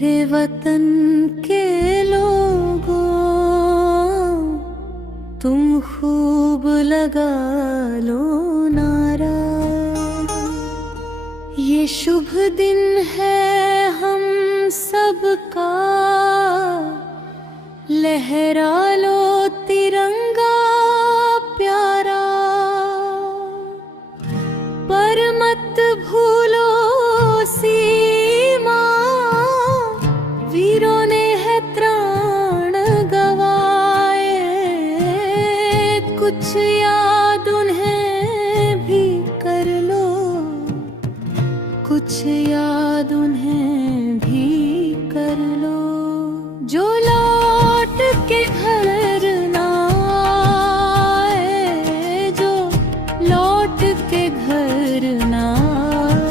मेरे वतन के लोगों, तुम खूब लगा लो नारा। ये शुभ दिन है हम सबका, लहरा लो तिरंगा प्यारा। पर मत भूलो सीमा, वीरों ने है प्राण गवाए। कुछ याद उन्हें भी कर लो, कुछ याद उन्हें भी कर लो। जो लौट के घर ना आए, जो लौट के घर ना आए।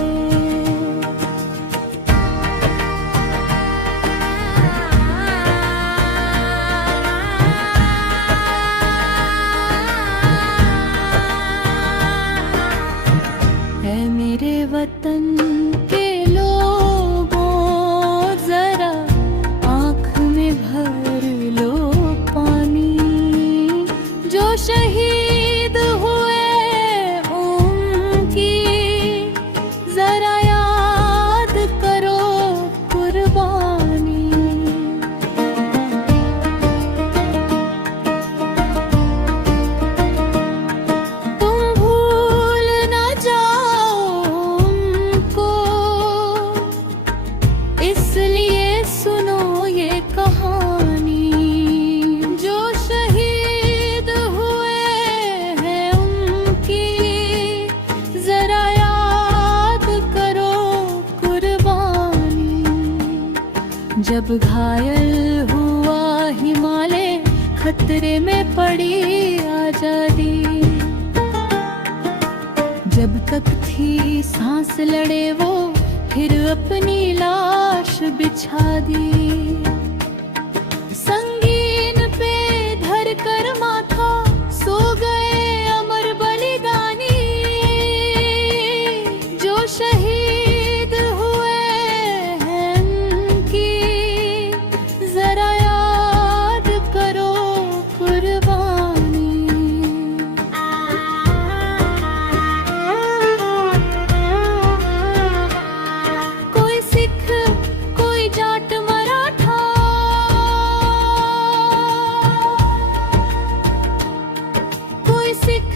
मेरे वतन के लोगों, जरा आँख में भर लो पानी। जो शहीद हुए उनकी, जरा याद करो कुर्बानी। तुम भूल न जाओ उनको, इसलिए सुनो ये कहानी। जो शहीद हुए हैं उनकी, जरा याद करो कुर्बानी। जब घायल हुआ हिमालय, खतरे में पड़ी आजादी। जब तक थी सांस लड़े वो, फिर अपनी लाश बिछा दी। संगीन पे धर कर माथा, सो गए अमर बलिदानी। जो शहीद हुए हैं उनकी, जरा याद करो कुर्बानी। कोई सिख, कोई जाट मराठा, कोई सिख,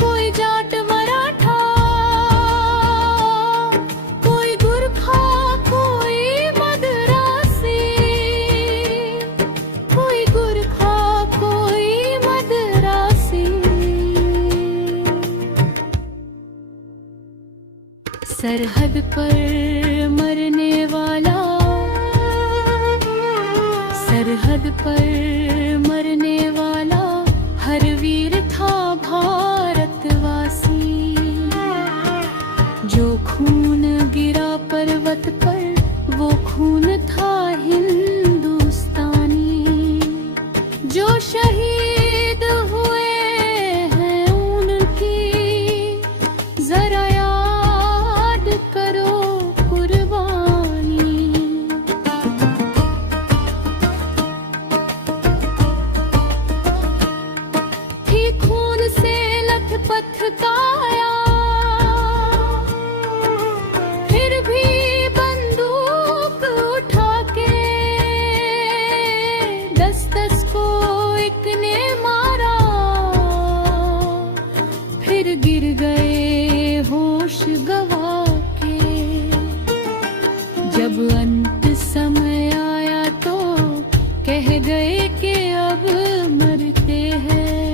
कोई जाट मराठा। कोई गुरखा, कोई मदरासी, कोई गुरखा, कोई मदरासी। सरहद पर मरने वाला, सरहद पर मरने वाला, हर वीर था भारतवासी। जो खून गिरा पर्वत पर, वो खून था हिंदुस्तानी। जो शहीद हुए हैं उनकी, जरा याद करो कुर्बानी। थी खून से लथपथ काया, फिर भी बंदूक उठा के, 10-10 को एक ने मारा। फिर गिर गए होश गवा के। जब अंत समय आया तो कह गए कि अब मरते हैं।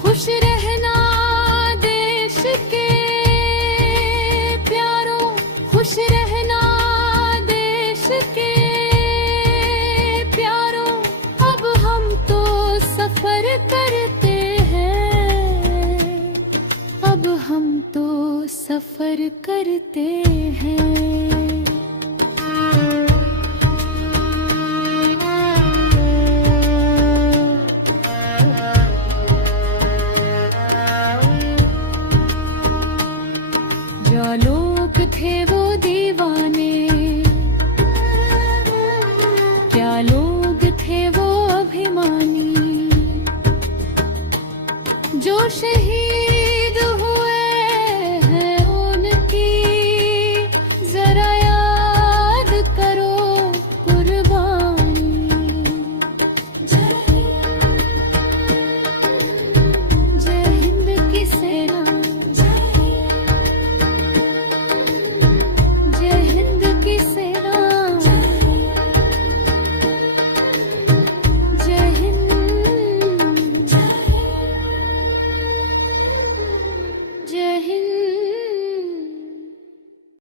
खुश रहना देश के प्यारों, खुश रहना देश के प्यारों। अब हम तो सफर करते हैं, अब हम तो सफर करते हैं। जो लोग थे वो दीवाने, शहीद